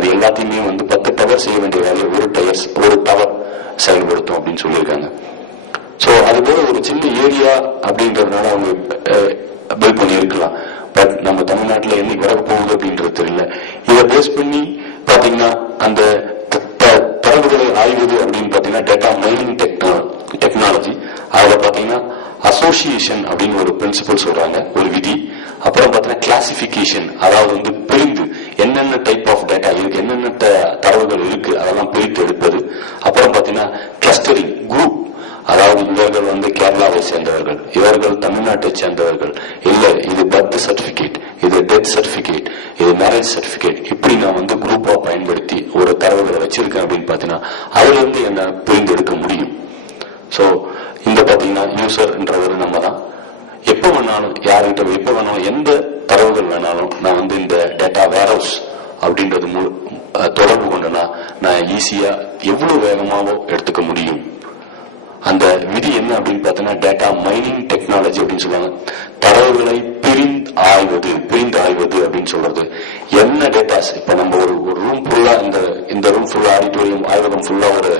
அது எல்லாத்தையுமே வந்து 10 டவர் செய்ய வேண்டிய வேலையை ஒரு டவர் செயல்படுத்தும் அப்படின்னு சொல்லியிருக்காங்க. ஸோ அது போல ஒரு சின்ன ஏரியா அப்படின்றதுனால அவங்க பில்ட் பண்ணி இருக்கலாம். பட் நம்ம தமிழ்நாட்டில் என்னைக்கு வர போகுது அப்படின்றது தெரியல. இதை பேஸ் பண்ணி பாத்தீங்கன்னா அந்த தரவுகளை ஆய்வது அப்படின்னு பாத்தீங்கன்னா டேட்டா மைனிங் டெக்னாலஜி. அதுல பாத்தீங்கன்னா அசோசியேஷன் அப்படின்னு ஒரு பிரின்சிபல் சொல்றாங்க, ஒரு விதி. அப்புறம் பாத்தீங்கன்னா கிளாசிபிகேஷன், அதாவது வந்து பிரிந்து என்னென்ன டைப் ஆஃப் டேட்டா இருக்கு, என்னென்ன தரவுகள் இருக்கு அதெல்லாம் பிரித்து எடுப்பது. அப்புறம் பாத்தீங்கன்னா கிளஸ்டரிங், குரூப், அதாவது இவர்கள் வந்து கேரளாவை சேர்ந்தவர்கள், இவர்கள் தமிழ்நாட்டை சேர்ந்தவர்கள், இல்ல இது பர்த் சர்டிபிகேட், இது டெத் சர்டிபிகேட், இது மேரேஜ் சர்டிபிகேட், இப்படி நான் வந்து குரூப்பா பயன்படுத்தி ஒரு தரவுகளை வச்சிருக்கேன் அப்படின்னு பாத்தீங்கன்னா அதுல இருந்து என்ன பிரிந்து எடுக்க முடியும். சோ இந்த பாத்தீங்கன்னா யூசர்ன்றவர் நம்ம தான். எப்ப வேணாலும் யார்கிட்ட எப்ப வேணாலும் எந்த தரவுகள் வேணாலும் நான் வந்து இந்த டேட்டா வேர்ஹவுஸ் அப்படின்றது தொடர்பு கொண்டனா நான் ஈஸியா எவ்வளவு வேகமாவோ எடுத்துக்க முடியும். அந்த விதி என்ன அப்படின்னு பார்த்தோன்னா டேட்டா மைனிங் டெக்னாலஜி அப்படின்னு சொல்லுவாங்க. தரவுகளை பிரிந்து ஆய்வது அப்படின்னு சொல்றது. என்ன டேட்டாஸ் இப்ப நம்ம ஒரு ரூம் ஃபுல்லா இந்த ரூம் ஃபுல்லா ஆடிட்டோரியம் ஆய்வகம் ஃபுல்லா ஒரு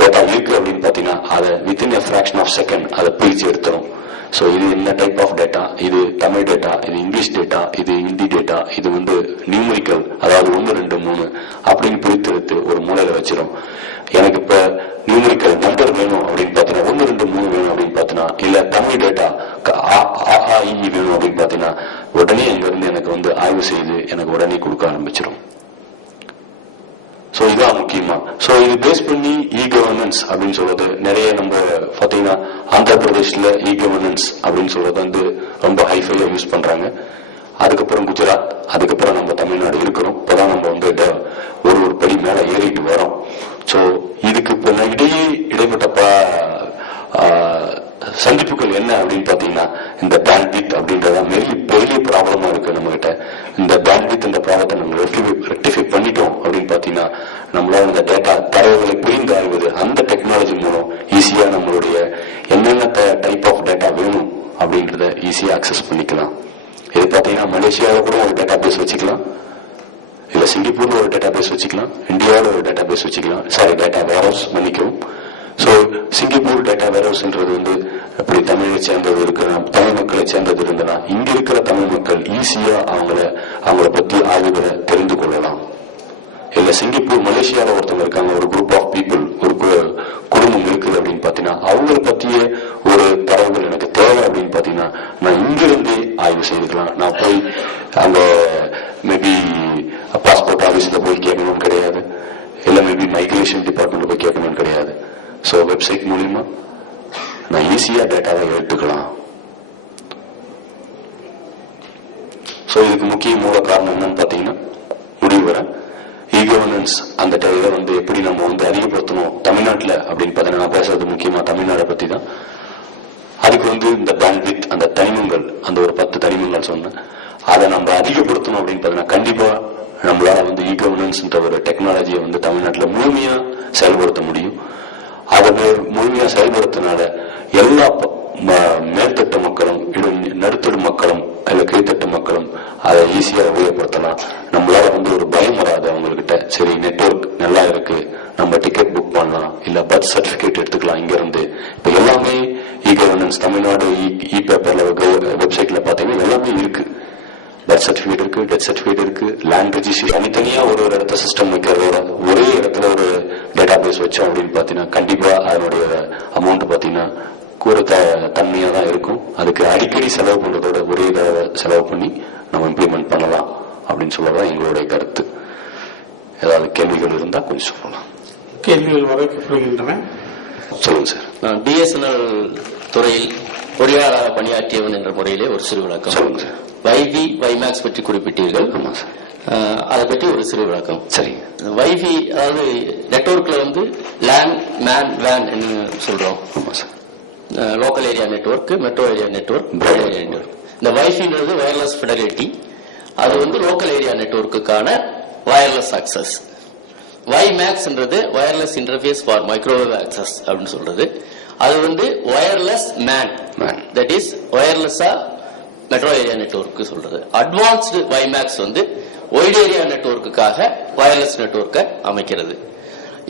டேட்டா இருக்கு அப்படின்னு பாத்தீங்கன்னா அதை within a fraction of second அதை பிரிச்சு எடுத்துரும். ஸோ இது என்ன டைப் ஆஃப் டேட்டா, இது தமிழ் டேட்டா, இது இங்கிலீஷ் டேட்டா, இது ஹிந்தி டேட்டா, இது வந்து நியூமரிக்கல், அதாவது 1 2 3 அப்படின்னு பிரித்து எடுத்து ஒரு மூலையில வச்சிடும். எனக்கு இப்ப நியூமரிக்கல் நம்பர் வேணும் அப்படின்னு பாத்தீங்கன்னா 1 2 3 வேணும் அப்படின்னு பாத்தீங்கன்னா, இல்ல தமிழ் டேட்டா வேணும் அப்படின்னு பாத்தீங்கன்னா உடனே அங்க இருந்து எனக்கு வந்து ஆய்வு செய்து எனக்கு உடனே கொடுக்க ஆரம்பிச்சிடும். சோ இதான் முக்கியமா. சோ இது பேஸ் பண்ணி இ கவர்னன்ஸ் அப்படின்னு சொல்றது நிறைய நம்ம பாத்தீங்கன்னா ஆந்திர பிரதேஷ்ல இ கவர்னன்ஸ் அப்படின்னு சொல்றது வந்து ரொம்ப ஹைஃபையா யூஸ் பண்றாங்க. அதுக்கப்புறம் குஜராத், அதுக்கப்புறம் நம்ம தமிழ்நாடு இருக்கிறோம். இப்பதான் நம்ம வந்து ஒரு படி மேல ஏறிட்டு வரோம். சோ இதுக்கு இப்ப இடைப்பட்ட சந்திப்புகள் என்ன அப்படின்னு பாத்தீங்கன்னா இந்த பேண்ட்வித் அப்படின்றத பெரிய ப்ராப்ளமா இருக்கு நம்ம கிட்ட. இந்த பேண்ட்வித் இந்த ப்ராப்ளத்தை நம்ம ரெக்டிஃபை பண்ணிட்டோம் அப்படின்னு பாத்தீங்கன்னா நம்மளால இந்த டேட்டா தரவுகளை புரிந்து ஆய்வது அந்த டெக்னாலஜி மூலம் ஈஸியா நம்மளுடைய என்னென்ன டைப் ஆஃப் டேட்டா வேணும் அப்படின்றத ஈஸியா அக்சஸ் பண்ணிக்கலாம். இது பாத்தீங்கன்னா மலேசியாவில் கூட ஒரு டேட்டா பேஸ் வச்சுக்கலாம், இல்ல சிங்கப்பூர்ல ஒரு டேட்டா பேஸ் வச்சுக்கலாம், இந்தியாவில் ஒரு டேட்டா பேஸ் வச்சுக்கலாம். டேட்டா வேர்ஹவுஸ் மன்னிக்கவும். சோ சிங்கப்பூர் டேட்டா வேர்ஹவுஸ்ன்றது வந்து அப்படி தமிழை சேர்ந்தது இருக்கிற தமிழ் மக்களை சேர்ந்தது இருந்தனா இங்க இருக்கிற தமிழ் மக்கள் ஈஸியா அவங்கள பத்தி ஆய்வுகளை தெரிந்து கொள்ளலாம். இல்ல சிங்கப்பூர் மலேசியாவில் ஒருத்தவங்க இருக்காங்க, ஒரு குரூப் ஆஃப் பீப்புள், ஒரு குடும்பம் இருக்குது அப்படின்னு பாத்தீங்கன்னா அவங்கள பத்திய ஒரு தரவுகள் எனக்கு தேவை அப்படின்னு பாத்தீங்கன்னா நான் இங்கிருந்தே ஆய்வு செய்துக்கலாம். நான் போய் அங்க மேபி பாஸ்போர்ட் ஆபீஸ்ல போய் கேட்கணும்னு கிடையாது, இல்ல மேபி மைக்ரேஷன் டிபார்ட்மெண்ட்ல போய் கேட்கணும்னு கிடையாது. சோ வெப்சைட் மூலியமா நான் ஈஸியா டேட்டாவை எடுத்துக்கலாம். சோ இதுக்கு முக்கிய மூல காரணம் என்னன்னு பாத்தீங்கன்னா முடிவு வர இ கவர்னன்ஸ் அந்த இதை வந்து எப்படி நம்ம வந்து அதிகப்படுத்தணும் தமிழ்நாட்டில் அப்படின்னு பாத்தீங்கன்னா நான் பேசுறது முக்கியமா தமிழ்நாட்டை பத்தி தான். அதுக்கு வந்து இந்த பேண்ட்வித் அந்த தனிமங்கள், அந்த ஒரு 10 தனிமங்கள் சொன்னேன், அதை நம்ம அதிகப்படுத்தணும் அப்படின்னு பாத்தீங்கன்னா கண்டிப்பா நம்மளால வந்து இ கவர்னன்ஸ் ஒரு டெக்னாலஜியை வந்து தமிழ்நாட்டில் முழுமையா செயல்படுத்த முடியும். அதை முழுமையா செயல்படுத்தினால எல்லா மேல்தட்டு மக்களும் நடுத்தடு மக்களும் இல்ல கீழ்த்தட்டு மக்களும் அதை ஈஸியா உபயோகப்படுத்தலாம். நம்மளால வந்து ஒரு பயம் வராது அவங்ககிட்ட. சரி நெட்வொர்க் நல்லா இருக்கு, நம்ம டிக்கெட் புக் பண்ணலாம், இல்ல பர்த் சர்டிபிகேட் எடுத்துக்கலாம் இங்க இருந்து. இப்ப எல்லாமே இ கவர்னன்ஸ் தமிழ்நாடு இ பேப்பர்ல வெப்சைட்ல பாத்தீங்கன்னா எல்லாமே இருக்கு. பர்த் சர்டிபிகேட் இருக்கு, டெத் சர்டிபிகேட் இருக்கு, லேண்ட் ரெஜிஸ்ட்ரி தனித்தனியா ஒரு இடத்த சிஸ்டம் வைக்கிறதோட ஒரே இடத்துல ஒரு டேட்டா பேஸ் வச்சோம் அப்படின்னு பாத்தீங்கன்னா கண்டிப்பா அதனுடைய அமௌண்ட் பாத்தீங்கன்னா கூற தன்மையா தான் இருக்கும். அதுக்கு அடிக்கடி செலவு பண்றதோட ஒரே தடவை செலவு பண்ணி நம்ம இம்ப்ளிமெண்ட் பண்ணலாம் அப்படின்னு சொல்லதான் எங்களுடைய கருத்து. ஏதாவது கேள்விகள் இருந்தா கொஞ்சம் சொல்லலாம். கேள்விகள் வரவேற்கப்படுகின்றன. சொல்லுங்க சார். நான் பிஎஸ்என்எல் துறையில் பொறியாளராக பணியாற்றியவன் என்ற முறையிலே ஒரு சிறு விளக்கம். சொல்லுங்க சார். வைவி வைமேக்ஸ் பற்றி குறிப்பிட்டீர்கள். ஆமா சார். அதை பற்றி ஒரு சிறு விளக்கம். சரி. வைவி அதாவது நெட்வொர்க்ல வந்து லேன் மேன் வேன் சொல்றோம். ஆமா sir. Local area network, metro area network, network. இந்த வைஃபைன்றது வயர்லெஸ் ஃபெடரேட்டி, அது வந்து லோக்கல் ஏரியா நெட்வொர்க்குக்கான வயர்லெஸ் ஆக்சஸ். வைமேக்ஸ்ன்றது wireless interface for microwave access அப்படின்னு சொல்றது. அது வந்து வயர்லெஸ் மேன், தட் இஸ் வயர்லெஸ்ஸா மெட்ரோ ஏரியா நெட்வொர்க் சொல்றது. அட்வான்ஸ்டு வைமேக்ஸ் வந்து வைட் ஏரியா நெட்வொர்க்குக்காக வயர்லெஸ் நெட்வொர்க்கை அமைக்கிறது.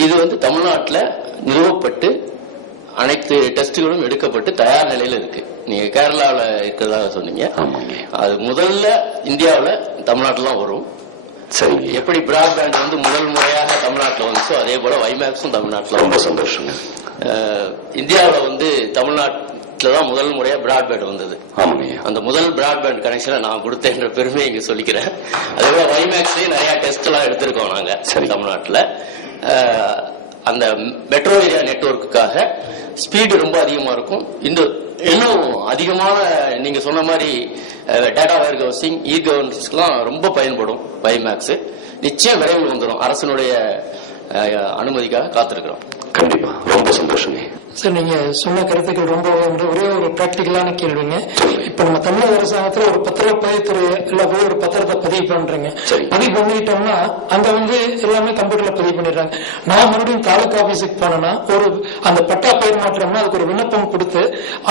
இது வந்து தமிழ்நாட்டில் நிறுவப்பட்டு அனைத்து டெஸ்டுகளும் எடுக்கப்பட்டு தயார் நிலையில் இருக்கு. நீங்க கேரளாவில் இருக்கிறதாக சொன்னீங்க. அது முதல்ல இந்தியாவில் தமிழ்நாட்டில் வரும். சரி, எப்படி பிராட்பேண்ட் வந்து முதல் முறையாக தமிழ்நாட்டில் வந்துச்சோ அதே போல வைமேக்ஸும் தமிழ்நாட்டில். ரொம்ப சந்தோஷம். இந்தியாவில் வந்து தமிழ்நாட்டில் தான் முதல் முறையா பிராட்பேண்ட் வந்தது. அந்த முதல் பிராட்பேண்ட் கனெக்ஷனை நான் கொடுத்தேன்ற பெருமையை இங்க சொல்லிக்கிறேன். அதே போல வைமேக்ஸ்லயும் நிறைய டெஸ்ட் எல்லாம் எடுத்திருக்கோம் நாங்க தமிழ்நாட்டில். அந்த மெட்ரோ ஏரியா நெட்வொர்க்குக்காக ஸ்பீடு ரொம்ப அதிகமா இருக்கும். இன்னும் அதிகமான நீங்க சொன்ன மாதிரி டேட்டா வேர் ஹவுசிங், இ கவர்னன்ஸ்க்குலாம் ரொம்ப பயன்படும் வைமேக்ஸ். நிச்சயம் விரைவில் வந்துடும். அரசனுடைய அனுமதிக்காக காத்திருக்கிறோம். கண்டிப்பா, ரொம்ப சந்தோஷம் சார். நீங்க சொன்ன கருத்துக்கள் ரொம்ப ஒரே ஒரு பிராக்டிகலான கேள்விங்க. இப்ப நம்ம தமிழக அரசாங்கத்துல ஒரு பத்திரப்பதிவுத்துறை இல்ல போய் ஒரு பத்திரத்தை பதிவு பண்றீங்க. பதிவு பண்ணிட்டோம்னா அங்க வந்து எல்லாமே கம்ப்யூட்டர்ல பதிவு பண்ணிடுறாங்க. நான் மறுபடியும் தாலுகா ஆபீஸுக்கு போனேன்னா ஒரு அந்த பட்டா பெயர் மாற்றம்னா அதுக்கு ஒரு விண்ணப்பம் கொடுத்து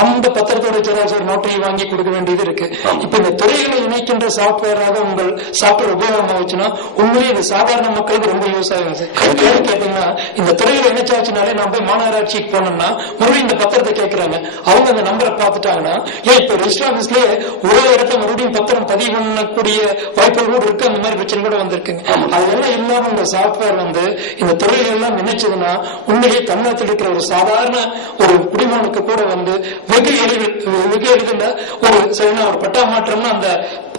அந்த பத்திரத்தோட ஜெராக்ஸ் நோட்டரி வாங்கி கொடுக்க வேண்டியது இருக்கு. இப்ப இந்த துறைகளை இணைக்கின்ற சாப்ட்வேராக உங்கள் சாப்ட்வேர் உபயோகமாச்சுன்னா உண்மையிலே இது சாதாரண மக்களுக்கு ரொம்ப யூஸ் ஆகும் சார். கேட்டீங்கன்னா இந்த துறைகளை இணைச்சாச்சுனாலே நான் போய் மாநகராட்சிக்கு போனோம்னா மறுபடியும் இந்த பத்திரத்தை கேட்கிறாங்க. அவங்க அந்த நம்பரை பார்த்துட்டாங்கன்னா இப்ப ரெஜிஸ்டர் ஆபீஸ்லயே ஒரே இடத்துல மறுபடியும் பத்திரம் பதிவு பண்ணக்கூடிய வாய்ப்புகள் கூட இருக்கு. அந்த மாதிரி பிரச்சனை கூட வந்திருக்குங்க. அதெல்லாம் இல்லாம இந்த சாப்ட்வேர் வந்து இந்த தொழில் எல்லாம் நினைச்சதுன்னா உண்மையே தமிழகத்தில் இருக்கிற ஒரு சாதாரண ஒரு குடிமகனுக்கு கூட வந்து வெகு எளிதில் ஒரு பட்டா மாற்றம்னா அந்த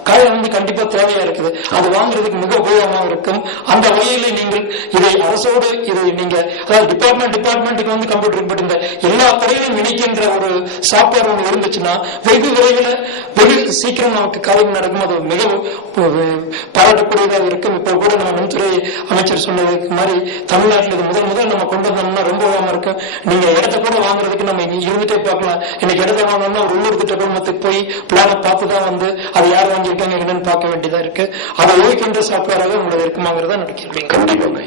காலம் வந்து கண்டிப்பா தேவையா இருக்குது. அது வாங்குறதுக்கு மிக உபயோகமாக இருக்கும். அந்த வகையில நீங்கள் இதை அரசோடு இதை நீங்க அதாவது டிபார்ட்மெண்ட்டுக்கு வந்து கம்ப்யூட்டர் பட் இந்த எல்லா துறையிலும் இணைக்கின்ற ஒரு சாப்ட்வேர் ஒன்று இருந்துச்சுன்னா வெகு விரைவில் வெகு சீக்கிரம் நமக்கு காரியம் நடக்கும். அது மிக பாராட்டக்கூடியதாக இருக்கும். இப்போ கூட நம்ம மின்துறை அமைச்சர் சொன்னதுக்கு மாதிரி தமிழ்நாட்டில் இது முதல் நம்ம கொண்டு வந்தோம்னா ரொம்ப இருக்கும். நீங்க இடத்த கூட வாங்குறதுக்கு நம்ம இருந்துட்டே பார்க்கலாம். இன்னைக்கு இடத்த வாங்கணும்னா ஒரு உள்ளூர் திட்ட குழுமத்துக்கு போய் பிளான பார்த்துதான் வந்து அதை யார் வாங்கியிருக்காங்க என்னன்னு பார்க்க வேண்டியதா இருக்கு. அதை ஓய்க்கின்ற சாப்ட்வேராக உங்களுக்கு இருக்குமாங்கிறத நினைக்கிறேன். கண்டிப்பாங்க.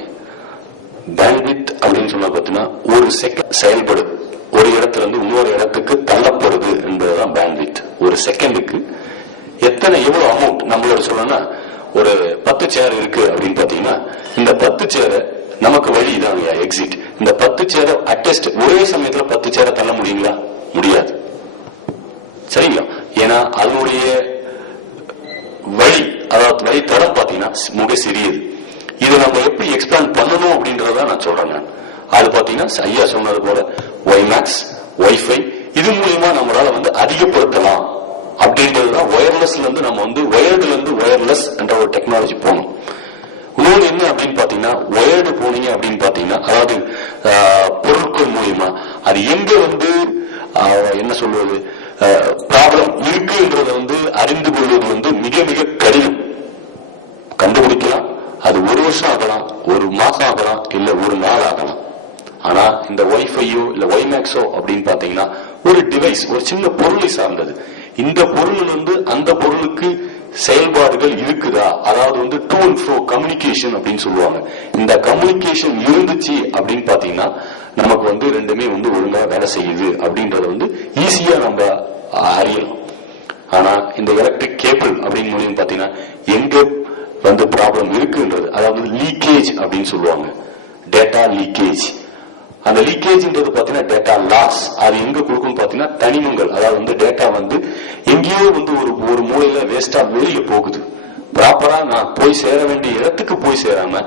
பேண்ட்வித் அப்படின்னு சொன்னா பாத்தீங்கன்னா ஒரு செகண்ட் செயல்படுது, ஒரு இடத்துல இருந்து இன்னொரு இடத்துக்கு தள்ளப்படுது என்பதுதான் பேண்ட்வித். ஒரு செகண்டுக்கு எவ்வளவு அமௌண்ட் நம்மளோட சொல்லணும்னா ஒரு 10 சேர் இருக்கு அப்படின்னு பாத்தீங்கன்னா இந்த 10 சேரை நமக்கு வழி தான் எக்ஸிட். இந்த 10 சேரை அட்ஜஸ்ட் ஒரே சமயத்துல 10 சேரை தள்ள முடியுங்களா? முடியாது. சரிங்களா? ஏன்னா அதனுடைய வழி அதாவது வழி தரம் பாத்தீங்கன்னா மிக சிறியது. இதை நம்ம எப்படி எக்ஸ்பேண்ட் பண்ணணும் அப்படின்றத நான் சொல்றேன். அது பாத்தீங்கன்னா ஐயா சொன்னது போல வைமேக்ஸ், வைஃபை இது மூலியமா நம்மளால வந்து அதிகப்படுத்தலாம் அப்படின்றதுதான். ஒயர்லெஸ்ல இருந்து நம்ம வந்து வயர்டுல இருந்து ஒயர்லெஸ் என்ற ஒரு டெக்னாலஜி போகணும். இன்னொன்று என்ன அப்படின்னு பாத்தீங்கன்னா வயர்டு போனீங்க அப்படின்னு பாத்தீங்கன்னா அதாவது பொருட்கள் மூலியமா அது எங்க வந்து என்ன சொல்வது ப்ராப்ளம் இருக்குன்றத வந்து அறிந்து கொள்வது வந்து மிக மிக கடினம். கண்டுபிடிக்கலாம். அது ஒரு வருஷம் ஆகலாம், ஒரு மாசம் ஆகலாம், இல்ல ஒரு நாள் ஆகலாம். ஆனா இந்த வைஃபையோ இல்ல வைமேக்ஸோ அப்படின்னு பாத்தீங்கன்னா ஒரு டிவைஸ், ஒரு சின்ன பொருளை சார்ந்தது. இந்த பொருள் வந்து அந்த பொருளுக்கு செயல்பாடுகள் இருக்குதா, அதாவது வந்து டு அண்ட் ஃப்ரோ கம்யூனிகேஷன் அப்படின்னு சொல்லுவாங்க. இந்த கம்யூனிகேஷன் இருந்துச்சு அப்படின்னு பாத்தீங்கன்னா நமக்கு வந்து ரெண்டுமே வந்து ஒழுங்கா வேலை செய்யுது அப்படின்றத வந்து ஈஸியா நம்ம அறியலாம். ஆனா இந்த எலக்ட்ரிக் கேபிள் அப்படின்னு மூலியம் பாத்தீங்கன்னா எங்க வந்து ப்ராப்ளம் இருக்குன்றது, அதாவது லீக்கேஜ் அப்படின்னு சொல்லுவாங்க. Data leakage. அந்த லீக்கேஜ்ன்றது பாத்தீங்கன்னா டேட்டா லாஸ். அது எங்க கொடுக்கும் பாத்தீங்கன்னா தனிமங்கள், அதாவது வந்து டேட்டா வந்து எங்கேயோ வந்து ஒரு மூலையில வேஸ்டா வெளியே போகுது. ப்ராப்பரா நான் போய் சேர வேண்டிய இடத்துக்கு போய் சேராம